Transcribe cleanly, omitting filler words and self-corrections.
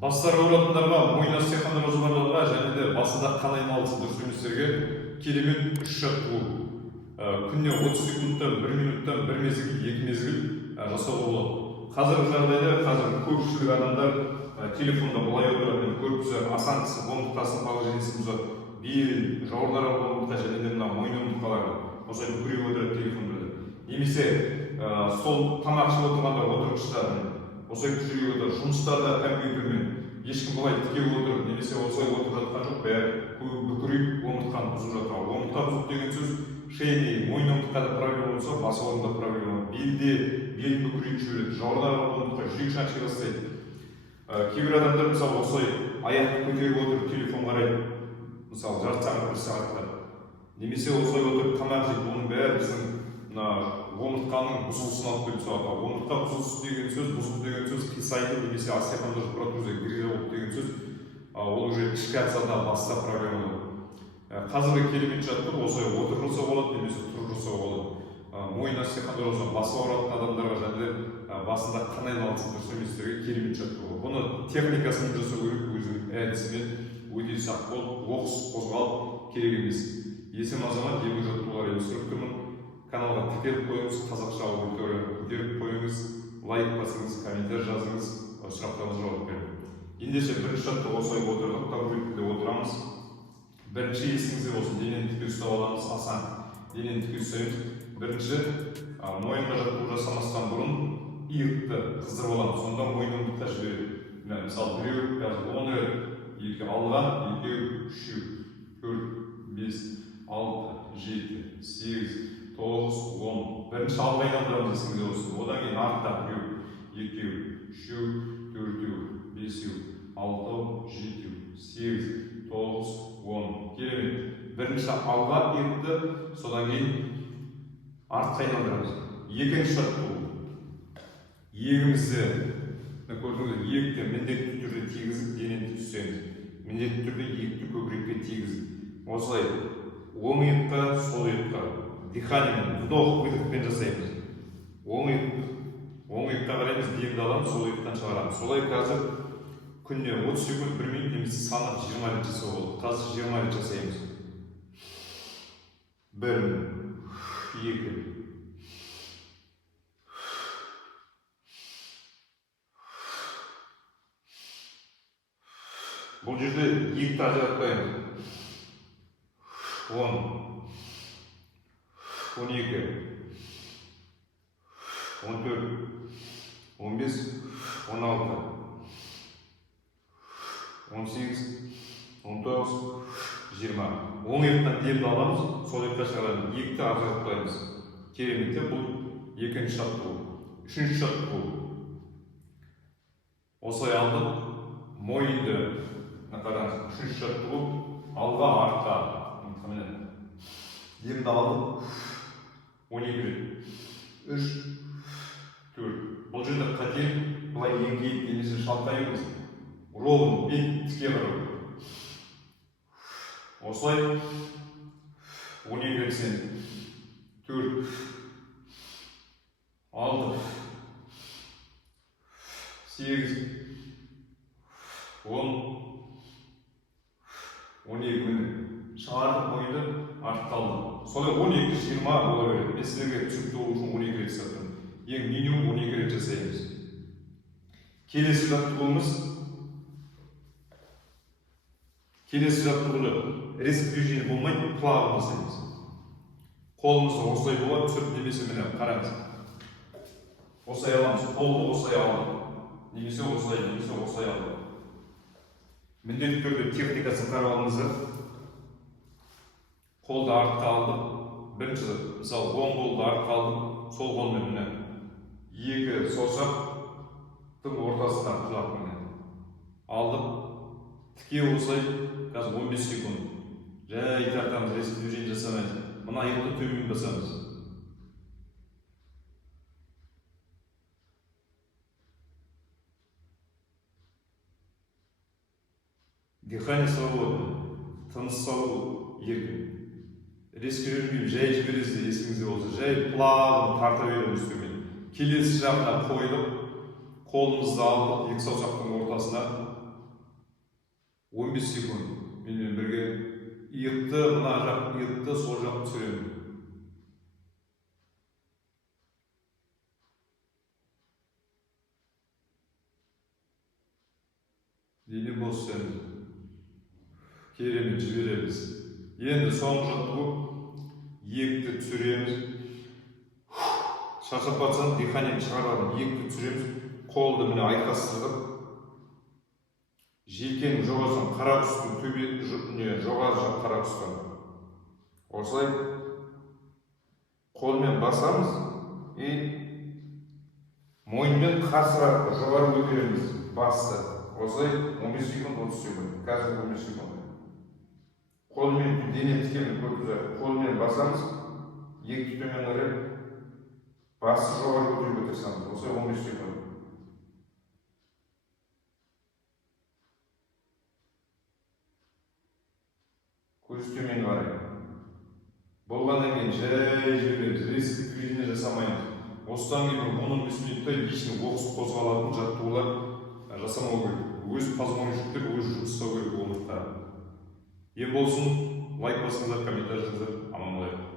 Бастары ауыратындарға, мойын остеохондрозбарларға және де басында қан айналысы дұрыс еместерге керемет 3 жаттығу. Күніне 30 секундтан 1 минуттан 1 мезгіл, 2 мезгіл жасауға болады. Қазіргі жағдайда қазір көпшілік адамдар телефонда былай отырады, көбісі асан кісі омыртқасын положениесін бұзады. Бел, жауырындағы омыртқа және де мына мойын омыртқалары осылай бүкіреп отырады телефонда. Немесе сол тамақ ішіп отырғанда отырғыштар осылай жүріп отыр, жұмыстарда компьютермен ешкім былай тіке отырып, немесе осылай отырып жатқан жоқ, бәрі бүкіріп омыртқаны бұзып жатыр. Омыртқа бұзып деген сөз шейіне, мойын омыртқада проблема болса, бас орында проблема, белде бел бүкіріп жүреді, жауырындағы омыртқа жүрек шанши бастайды. Кейбір адамдар мысалы осылай аяқты көтеріп отырып телефон қарайды, мысалы жарты сағат, 1 сағатта, немесе осылай отырып тамақ жейді. Оның бәрі біздің омыртқаның бұзылысын алып келіп соғады. Омыртқа бұзылысы деген сөз, бұзылу деген сөз қисайды, немесе остеохондроз протузия грижа деген сөз, ол уже ішкі ағзада баста проблема болады. Қазіргі керемет жаттығу осылай отырып жасауға болады, немесе тұрып жасауға болады. Мойын остеохондрозы басы ауыратын адамдарға және де басында қан айналысы дұрыс еместерге керемет жаттығу. Бұны техникасымен жасау керек, өзінің әдісімен өте сақ болып, оқыс қозғалып керек емес. Есім азамат, еңбек жаттығулар инструктормын. Каналға тіркеліп қойыңыз, қазақша аудиторияны көтеріп қойыңыз, лайк басыңыз, комментарий жазыңыз, сұрақтарыңызға жауап беремін. Ендеше бірінші жаттығу осылай отырдық, таблеткада отырамыз. Бірінші есіңізде болсын, денені тіке ұстап аламыз, асан денені тіке ұстаймыз. Бірінші мойынға жаттығу жасамастан бұрын иықты қыздырып аламыз, сонда мойын омыртқа жібереді. Мысалы біреу қазір 10 рет, екі алға, екеу, үшеу, 4, 5, 6, 7, 8, 9, 10. Бірінші алға айналдырамыз есіңізде болсын. Одан кейін артта біреу, екеу, үшеу, төртеу, бесеу, алтау, жетеу, 8, 9, 10. Керемет. Бірінші алға иықты, содан кейін артқа айналдырамыз. Екінші жаттығу. Иегімізді көрдіңіз, иекті міндетті түрде тигізіп, денені түссеңіз. Міндетті түрде иекті көкірекке тигізіп. Осылай оң иыққа, сол иыққа дыханиемен, вдох, выдохпен жасаймыз. Оң иыққа қараймыз, демді аламыз, сол иықтан шығарамыз. Солай қазір күніне 30 секунд, 1 минут, немесе санап 20 рет жасау болады. Қазір 20 рет жасаймыз. 1, 2, бұл жерде иекті ажыратпаймыз. 10, 12, 14, 15, 16, 18, 19, 20. Оң иықтан демді аламыз, сол иыққа шығарамыз. Иекті ажыратпаймыз. Керемет. Бұл екінші жаттығу. Үшінші жаттығу. Осылай алдық, мойынды қараңыз. Үшінші жаттығу. Алға, артқа. Демді алдық. 12 рет. 3, 4. Бұл жерде қате, бұлай еңкейіп, немесе шалқаймыз. Ровно, бет тіке қарау. Осылай 12 рет сен. 4, 6, 8, 10, 12 күні. Шығардық мойынды, артқа алдық. Солай 12-20 бола береді. Мен сіздерге түсінікті болу үшін 12 рет жасаттым. Ең минимум 12 рет жасаймыз. Келесі жаттығуды резкий движение болмайды, плавно жасаймыз. Қолымызды осылай болады, түсіріп, немесе міне қараңыз. Осылай аламыз, қолды осылай алдық. Немесе осылай, немесе осылай алдық. Міндетті түрде техникасын қарап алыңыздар. Қолды артқа алдық. Бірінші, мысалы, оң қолды артқа алдық, сол қолмен міне. Екі саусақтың ортасына құлақ міне. Алдық. Тіке осылай, қазір 15 секунд. Жай тартамыз, резкий движение жасамаймыз. Мына иықты төмен басамыз. Дыхание свободно. Тыныс салу еркін. Резкий жүрмеймін, жай жібересіз, есіңізде болса. Жай плавно тарта береміз төмен. Келесі жағына қойдық. Қолымызды алдық, екі саусақтың ортасына. 15 секунд менімен бірге иықты мына жақ иықты сол жақ түсіремін. Дене бос ұстаймыз. Керемет жібереміз. Енді соңғы жаттығу иекті түсіреміз. Шаршап барсаң диханиені шығарады. Иекті түсіреміз. Қолды міне айқастырдық. Желкенің жоғарысын қарап ұстын, төбе жоғары жақ қарап ұстын. Осылай қолмен басамыз и мойынмен қарсырақ жоғары көтереміз. Басты. Осылай 15 секунд, 30 секунд. Қазір 15 секунд. Қолмен дене тікемін көтізіп, қолмен басамыз, екі төмен қарай басы жоғары көтеріп өтесамыз. Осылай 15 секунд. Көз төмен қарай. Болғаннан кейін жай жібереміз, резкий движение жасамаймыз. Осыдан кейін 10-15 минутта лишний оқыс қозғалатын жаттығулар жасамау керек. Өз позвоночниктер өз жұмыс жасау керек болмақта. Ем болсын, лайк басыңыздар, комментарий жазыңыздар. Аман болайық.